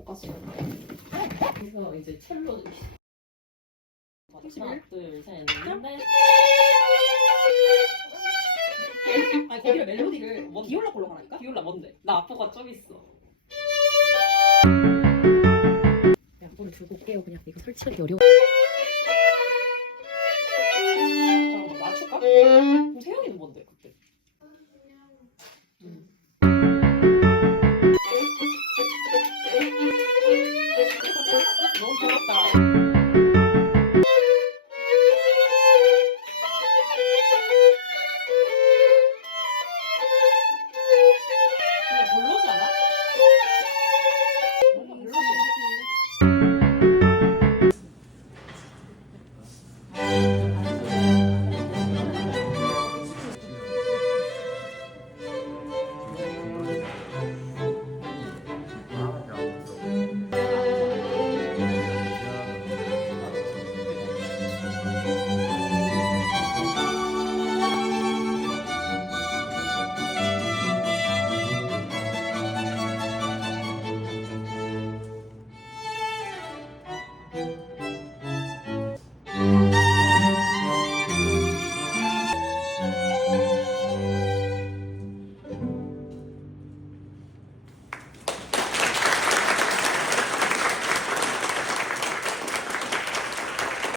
못 갔어요. 그래서 이제 첼로 31? 하나, 둘, 셋, 넷. 아니 거기를 멜로디를 비올라 걸로 가라니까? 비올라 뭔데? 나 아빠가 좀 있어. 약보를 들고 올게요. 그냥 이거 설치하기 어려워. 잠깐만 맞출까? 그럼 세영이는 뭔데 그때?